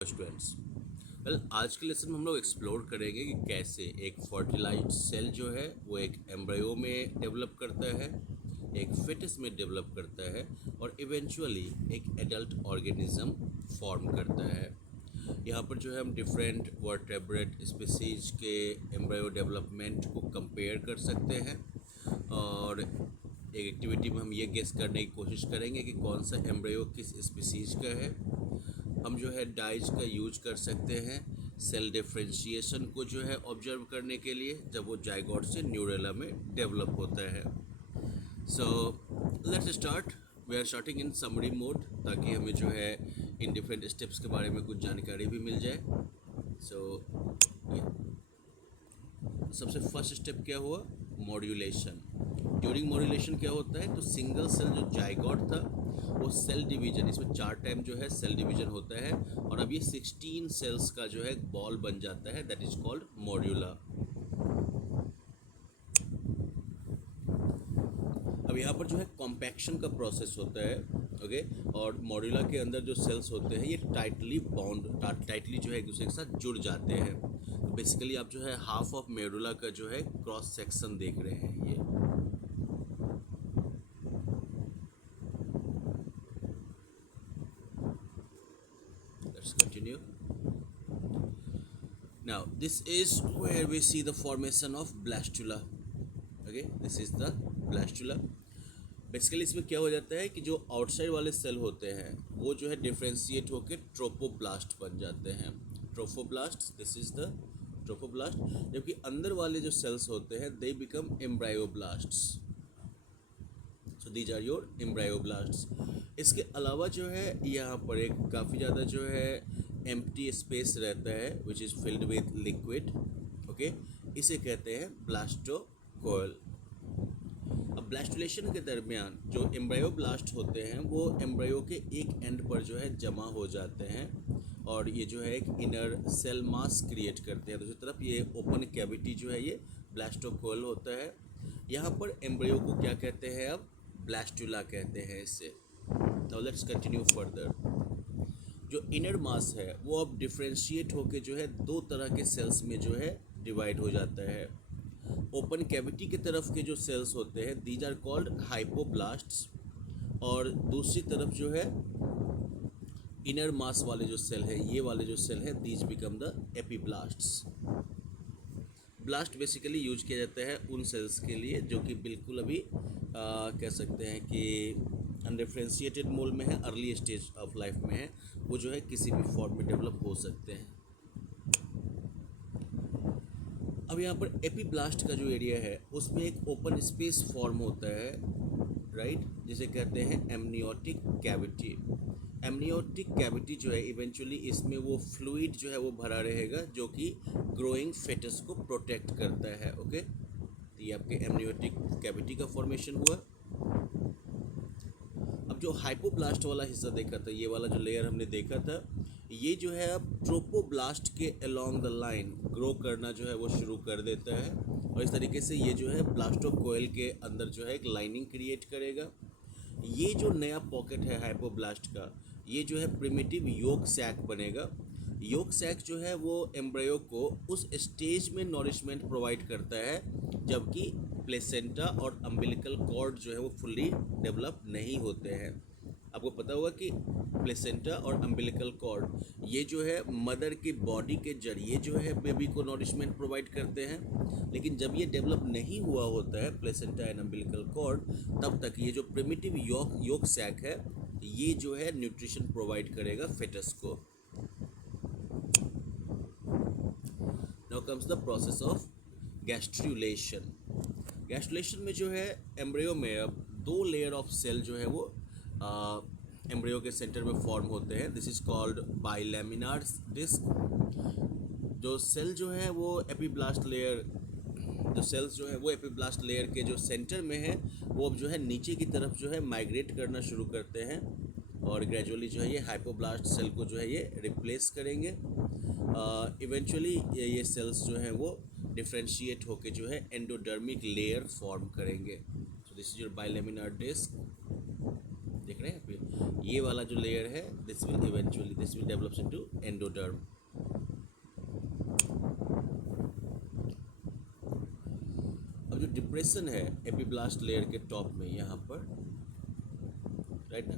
Students, आज के lesson में हम लोग एक्सप्लोर करेंगे कि कैसे एक फर्टिलाइज्ड सेल जो है वो एक एम्ब्रियो में डेवलप करता है, एक फिटस में डेवलप करता है और इवेंचुअली एक एडल्ट ऑर्गेनिज्म फॉर्म करता है। यहाँ पर जो है हम डिफरेंट वर्टेब्रेट स्पीसीज के एम्ब्रियो डेवलपमेंट को कंपेयर कर सकते हैं और एक एक्टिविटी में हम ये गेस करने की कोशिश करेंगे कि कौन सा एम्ब्रियो किस स्पीसीज का है। हम जो है डाइज का यूज कर सकते हैं सेल डिफ्रेंशिएशन को जो है ऑब्जर्व करने के लिए जब वो जाइगोट से न्यूरेला में डेवलप होता है। So let's start. We are starting in summary mode ताकि हमें जो है इन डिफरेंट स्टेप्स के बारे में कुछ जानकारी भी मिल जाए। सो सबसे फर्स्ट स्टेप क्या हुआ? मॉड्यूलेशन। ड्यूरिंग मॉड्यूलेशन क्या होता है तो सिंगल सेल जो जाइगोट था वो सेल डिवीजन, इसमें 4 टाइम जो है सेल डिवीजन होता है और अब ये 16 सेल्स का जो है बॉल बन जाता है, दैट इज कॉल्ड मॉड्यूला। अब यहाँ पर जो है कॉम्पैक्शन का प्रोसेस होता है, ओके। और मॉड्यूला के अंदर जो सेल्स होते हैं ये टाइटली जो है एक दूसरे के साथ जुड़ जाते हैं। तो बेसिकली आप जो है हाफ ऑफ मेडुला का जो है क्रॉस सेक्शन देख रहे हैं ये। Let's continue. Now this is where we see the formation of blastula. Okay, this is the blastula. Basically इसमें क्या हो जाता है कि जो आउटसाइड वाले सेल होते हैं वो जो है डिफ्रेंशिएट होकर ट्रोपोब्लास्ट बन जाते हैं। Trophoblast, this is the trophoblast. जबकि अंदर वाले जो सेल्स होते हैं they become embryoblasts. So these are your embryoblasts. इसके अलावा जो है यहाँ पर एक काफ़ी ज़्यादा जो है एम्प्टी स्पेस रहता है which is filled with liquid, okay. इसे कहते हैं ब्लास्टोकोएल। अब ब्लास्टुलेशन के दरमियान जो एम्ब्रायोब्लास्ट होते हैं वो एम्ब्रायो के एक एंड पर जो है जमा हो जाते हैं और ये जो है एक इनर सेल मास क्रिएट करते हैं। दूसरी तरफ ये ओपन कैविटी जो है ये ब्लास्टोकोएल होता है। यहाँ पर एम्ब्रायो को क्या कहते हैं? अब ब्लास्टुला कहते हैं इसे। Now let's continue further. जो इनर मास है वो अब डिफ्रेंशिएट होके जो है दो तरह के सेल्स में जो है डिवाइड हो जाता है। ओपन कैविटी की तरफ के जो सेल्स होते हैं दीज आर कॉल्ड हाइपोब्लास्ट्स और दूसरी तरफ जो है इनर मास वाले जो सेल है ये वाले जो सेल है these become the epiblasts. Blast basically use किया जाता है उन सेल्स के लिए जो कि बिल्कुल अभी कह सकते हैं कि अनडिफ्रेंशिएटेड मोल में है, अर्ली स्टेज ऑफ लाइफ में है, वो जो है किसी भी फॉर्म में डेवलप हो सकते हैं। अब यहाँ पर एपीब्लास्ट का जो एरिया है उसमें एक ओपन स्पेस फॉर्म होता है, राइट, जिसे कहते हैं एमनियोटिक कैविटी। एमनियोटिक कैविटी जो है इवेंचुअली इसमें वो फ्लूइड जो है वो भरा रहेगा जो कि ग्रोइंग फेटस को प्रोटेक्ट करता है, ओके। तो ये आपके एमनियोटिक कैविटी का फॉर्मेशन हुआ। अब जो हाइपोब्लास्ट वाला हिस्सा देखा था, ये वाला जो लेयर हमने देखा था, ये जो है अब ट्रोपोब्लास्ट के अलोंग द लाइन ग्रो करना जो है वो शुरू कर देता है और इस तरीके से ये जो है ब्लास्टोकोएल के अंदर जो है एक लाइनिंग क्रिएट करेगा। ये जो नया पॉकेट है हाइपोब्लास्ट का, ये जो है प्रिमिटिव योक सैक बनेगा। योक सैक जो है वो एम्ब्रियो को उस स्टेज में नॉरिशमेंट प्रोवाइड करता है जबकि प्लेसेंटा और अम्बिलिकल कॉर्ड जो है वो फुल्ली डेवलप नहीं होते हैं। आपको पता होगा कि प्लेसेंटा और अम्बिलिकल कॉर्ड ये जो है मदर की बॉडी के जरिए जो है बेबी को नॉरिशमेंट प्रोवाइड करते हैं, लेकिन जब ये डेवलप नहीं हुआ होता है प्लेसेंटा एंड अम्बिलिकल कॉर्ड तब तक ये जो प्रिमिटिव योक सैक है ये जो है न्यूट्रिशन प्रोवाइड करेगा फेटस को। Now comes the process of gastrulation. Gastrulation में जो है एम्ब्रियो में अब 2 लेयर ऑफ सेल जो है वो एम्ब्रियो के सेंटर में फॉर्म होते हैं। This is called bilaminar disc. जो सेल जो है वो एपीब्लास्ट लेयर, जो सेल्स जो है वो एपीब्लास्ट लेयर के जो सेंटर में है वो अब जो है नीचे की तरफ जो है माइग्रेट करना शुरू करते हैं और ग्रेजुअली जो है ये हाइपोब्लास्ट सेल को जो है ये रिप्लेस करेंगे। इवेंचुअली ये सेल्स जो हैं वो डिफ्रेंशिएट होके जो है एंडोडर्मिक लेयर फॉर्म करेंगे। So this is your bilaminar disc. देख रहे हैं फिर ये वाला जो लेयर है this will develops into endoderm. अब जो डिप्रेशन है एपिब्लास्ट लेयर के टॉप में यहाँ पर, राइट ना,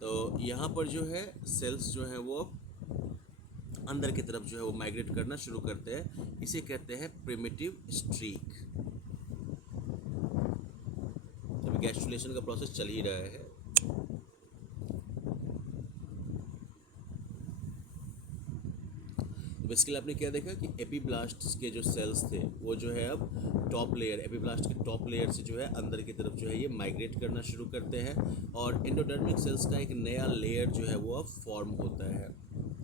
तो यहाँ पर जो है सेल्स जो है वो अंदर की तरफ जो है वो माइग्रेट करना शुरू करते हैं, इसे कहते हैं प्रिमिटिव स्ट्रीक। अभी गैस्ट्रुलेशन का प्रोसेस चल ही रहा है। बेसिकली आपने क्या देखा कि एपिब्लास्ट के जो सेल्स थे वो जो है अब टॉप लेयर, एपिब्लास्ट के टॉप लेयर से जो है अंदर की तरफ जो है ये माइग्रेट करना शुरू करते हैं और एंडोडर्मिक सेल्स का एक नया लेयर जो है वो अब फॉर्म होता है।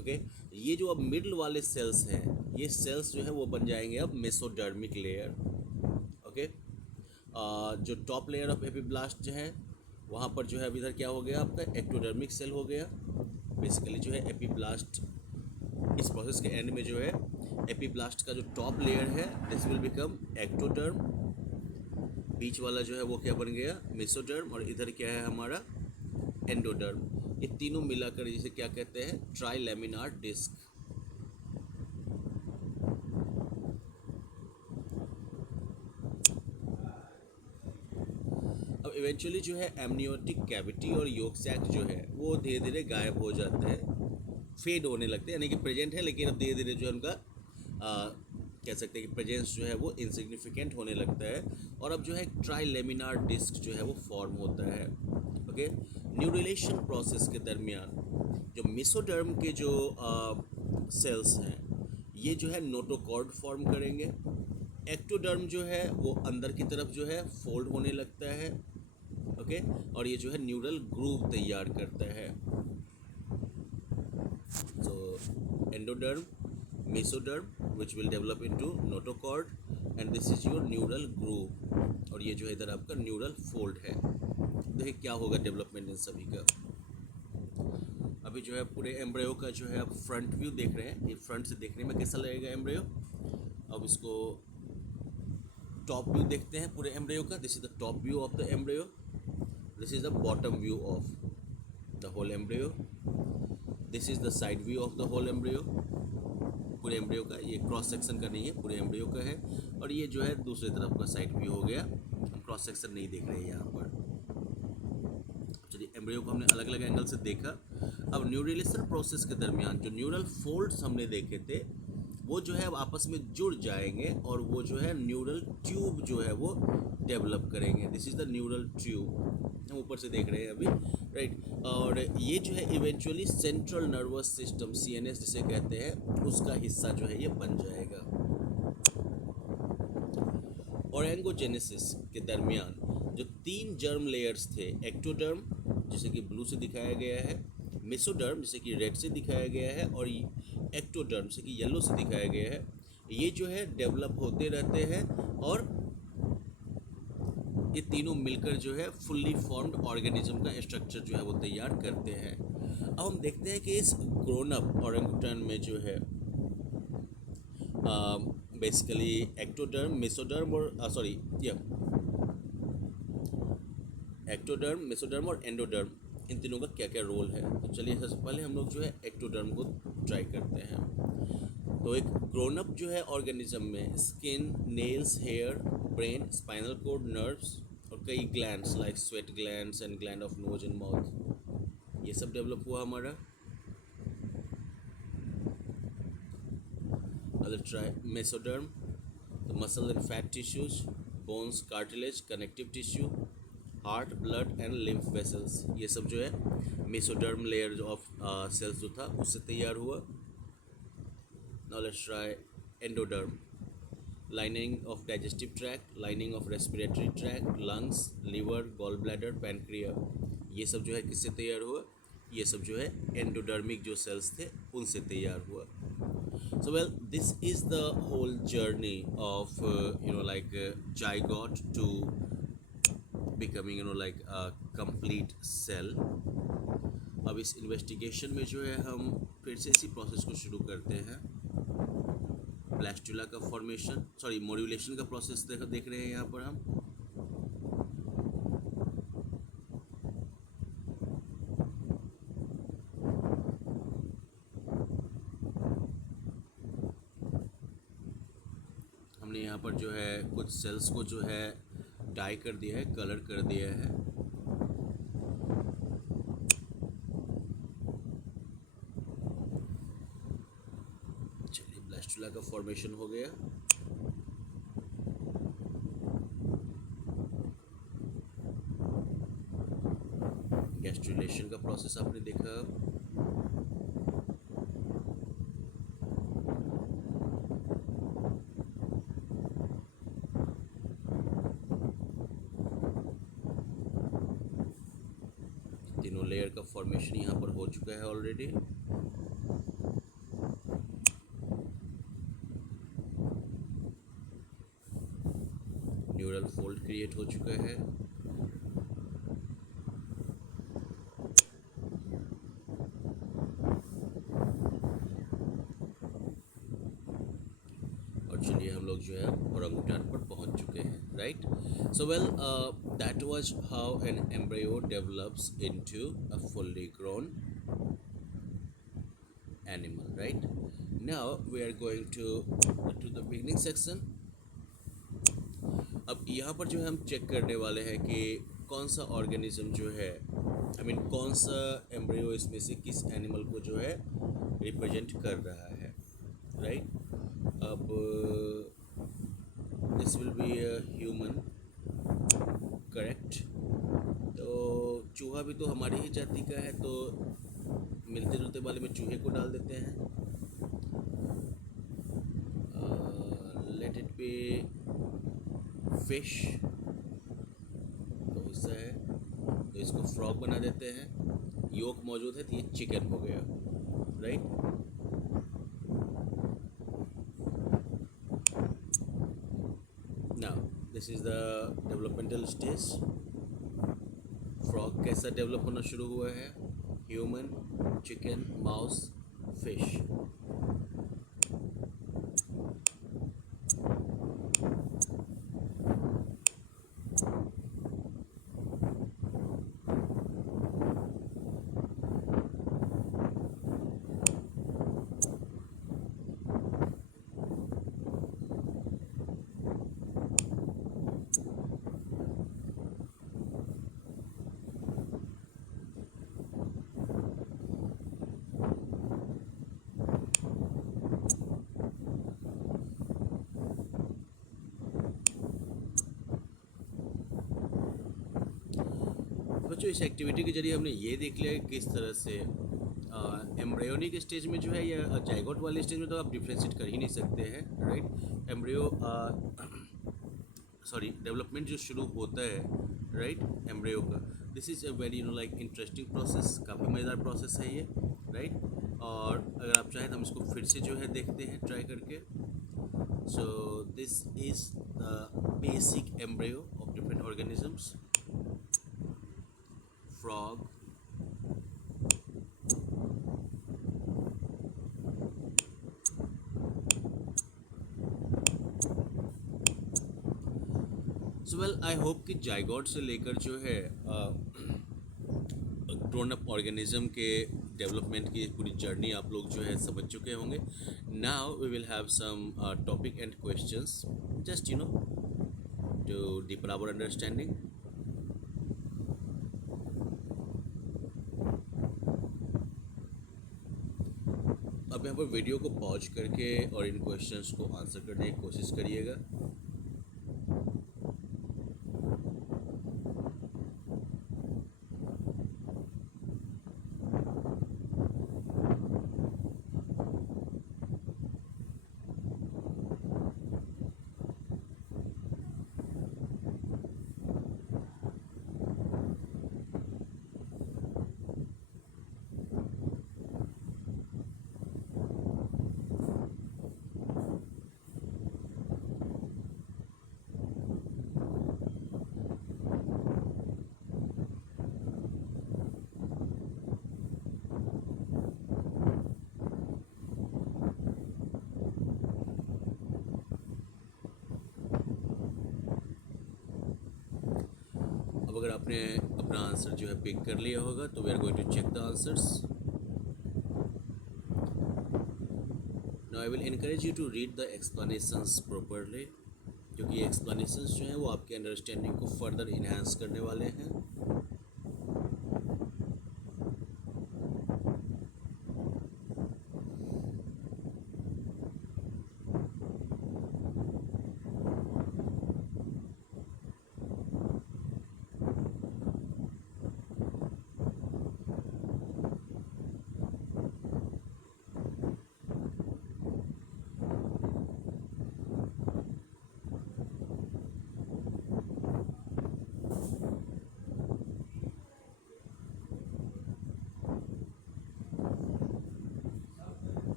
ओके, ये जो अब मिडल वाले सेल्स हैं ये सेल्स जो है वो बन जाएंगे अब मेसोडर्मिक लेयर। ओके, जो टॉप लेयर ऑफ एपिब्लास्ट जो है वहाँ पर जो है अब इधर क्या हो गया आपका एक्टोडर्मिक सेल हो गया। बेसिकली जो है एपिब्लास्ट इस प्रोसेस के एंड में जो है एपिब्लास्ट का जो टॉप लेयर है दिस विल बिकम एक्टोडर्म, बीच वाला जो है वो क्या बन गया मेसोडर्म और इधर क्या है हमारा एंडोडर्म। ये तीनों मिलाकर जिसे क्या कहते हैं ट्राइलेमिनार डिस्क। अब इवेंचुअली जो है एमनियोटिक कैविटी और योक सैक जो है वो धीरे धीरे गायब हो जाते हैं, फेड होने लगते हैं, यानी कि प्रेजेंट है लेकिन अब धीरे धीरे जो है उनका कह सकते हैं कि प्रेजेंस जो है वो इनसिग्निफिकेंट होने लगता है और अब जो है ट्राइलेमिनार डिस्क जो है वो फॉर्म होता है। ओके, न्यूरिलेशन प्रोसेस के दरमियान जो मेसोडर्म के जो सेल्स हैं ये जो है नोटोकॉर्ड फॉर्म करेंगे, एक्टोडर्म जो है वो अंदर की तरफ जो है फोल्ड होने लगता है। ओके, और ये जो है न्यूरल ग्रूव तैयार करता है। So endoderm, mesoderm which will develop into notochord and this is your neural groove और ये जो है इधर आपका न्यूरल फोल्ड है। देखिए क्या होगा डेवलपमेंट इन सभी का। अभी जो है पूरे एम्ब्रियो का जो है आप फ्रंट व्यू देख रहे हैं, ये फ्रंट से देखने में कैसा लगेगा एम्ब्रियो। अब इसको टॉप व्यू देखते हैं पूरे एम्ब्रियो का। This is the top view of the embryo, this is the bottom view of the whole embryo, this is the side view of the whole embryo. पूरे एम्ब्रियो का ये cross section का नहीं है, पूरे एम्ब्रियो का है और ये जो है दूसरी तरफ का साइड व्यू हो गया। हम क्रॉस सेक्शन नहीं देख रहे हैं यहाँ पर। चलिए एम्ब्रियो को हमने अलग अलग एंगल से देखा। अब न्यूरिलेशन प्रोसेस के दरमियान जो न्यूरल फोल्ड्स हमने देखे थे वो जो है अब आपस में जुड़ जाएंगे और वो जो है न्यूरल ट्यूब जो है वो डेवलप करेंगे। This is the neural tube, हम ऊपर से देख रहे हैं अभी, राइट। और ये जो है eventually central nervous system CNS जिसे कहते हैं उसका हिस्सा जो है ये बन जाएगा। ऑर्गेनोजेनेसिस के दरमियान जो 3 जर्म लेयर्स थे, एक्टोडर्म जिसे कि ब्लू से दिखाया गया है, मेसोडर्म जिसे कि रेड से दिखाया गया है और एक्टोडर्म जिसे कि येलो से दिखाया गया है, ये जो है डेवलप होते रहते हैं और ये तीनों मिलकर जो है फुल्ली फॉर्म्ड ऑर्गेनिज्म का स्ट्रक्चर जो है वो तैयार करते हैं। अब हम देखते हैं कि इस ग्रोन अप ओरेंगुटन में जो है बेसिकली एक्टोडर्म, मेसोडर्म और एक्टोडर्म, मेसोडर्म और एंडोडर्म इन तीनों का क्या क्या रोल है। तो चलिए सबसे पहले हम लोग जो है एक्टोडर्म को ट्राई करते हैं। तो एक ग्रोन अप जो है ऑर्गेनिज्म में skin, nails, hair, brain, spinal cord, nerves और कई glands like sweat glands and gland of nose and mouth, ये सब डेवलप हुआ हमारा। अदर ट्राई मेसोडर्म, तो muscle and fat tissues, bones, cartilage, connective tissue, heart, blood and lymph vessels, ये सब जो है मेसोडर्म लेयर ऑफ सेल्स जो था उससे तैयार हुआ। Now let's try endoderm, lining of digestive tract, lining of respiratory tract, lungs, liver, gallbladder, pancreas, ये सब जो है किससे तैयार हुआ, ये सब जो है एंडोडर्मिक जो सेल्स थे उनसे तैयार हुआ। So well, this is the whole journey of zygote to becoming a complete cell। अब इस इन्वेस्टिगेशन में जो है हम फिर से इसी प्रोसेस को शुरू करते हैं। ब्लास्टुला का फॉर्मेशन, मॉड्यूलेशन का प्रोसेस देख रहे हैं यहाँ पर हम। यहाँ पर जो है कुछ सेल्स को जो है डाई कर दिया है, कलर कर दिया है। चलिए ब्लास्टुला का फॉर्मेशन हो गया। गैस्ट्रुलेशन का प्रोसेस आपने देखा। तीनों लेयर का फॉर्मेशन यहाँ पर हो चुका है ऑलरेडी। न्यूरल फोल्ड क्रिएट हो चुका है। और चलिए हम लोग जो है ओरंगुटान पर पहुंच चुके हैं, right. So well, that was how an embryo develops into a fully grown animal, right. Now we are going to the beginning section. अब यहाँ पर जो है हम चेक करने वाले हैं कि कौन सा ऑर्गेनिज्म जो है, आई मीन कौन सा एम्ब्रियो इसमें से किस एनिमल को जो है रिप्रेजेंट कर रहा है, राइट। अब this will be a human, correct. तो चूहा भी तो हमारी ही जाति का है, तो मिलते जुलते वाले में चूहे को डाल देते हैं। लेट इट बी फिश, तो हिस्सा है तो इसको फ्रॉग बना देते हैं। योक मौजूद है तो ये चिकन हो गया, right. Now this is the developmental stage. Frog कैसा डेवलप होना शुरू हुआ है? Human, chicken, mouse, fish. बच्चों, इस एक्टिविटी के जरिए हमने ये देख लिया कि किस तरह से एम्ब्रियोनिक स्टेज में जो है या जाइगोट वाले स्टेज में तो आप डिफ्रेंशिएट कर ही नहीं सकते हैं, राइट। एम्ब्रियो सॉरी डेवलपमेंट जो शुरू होता है, राइट, एम्ब्रियो का, this is a very like interesting process, काफ़ी मज़ेदार प्रोसेस है ये, राइट। और अगर आप चाहें तो हम इसको फिर से जो है देखते हैं ट्राई करके। So this is the basic embryo of different organisms. Frog, so well I hope कि जाइगोट से लेकर जो है ग्रोन अप ऑर्गेनिज्म के डेवलपमेंट की पूरी जर्नी आप लोग जो है समझ चुके होंगे। Now we will have some topic and questions, just to deepen our understanding. अब यहाँ पर वीडियो को पॉज करके और इन क्वेश्चंस को आंसर करने की कोशिश करिएगा। अगर आपने अपना आंसर जो है पिक कर लिया होगा तो we are going to check the answers. Now I will encourage you to read the explanations properly क्योंकि एक्सप्लेनेशंस जो हैं वो आपके अंडरस्टैंडिंग को फर्दर इन्हांस करने वाले हैं.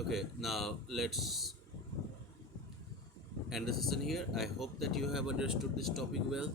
Okay, now let's end the session here. I hope that you have understood this topic well.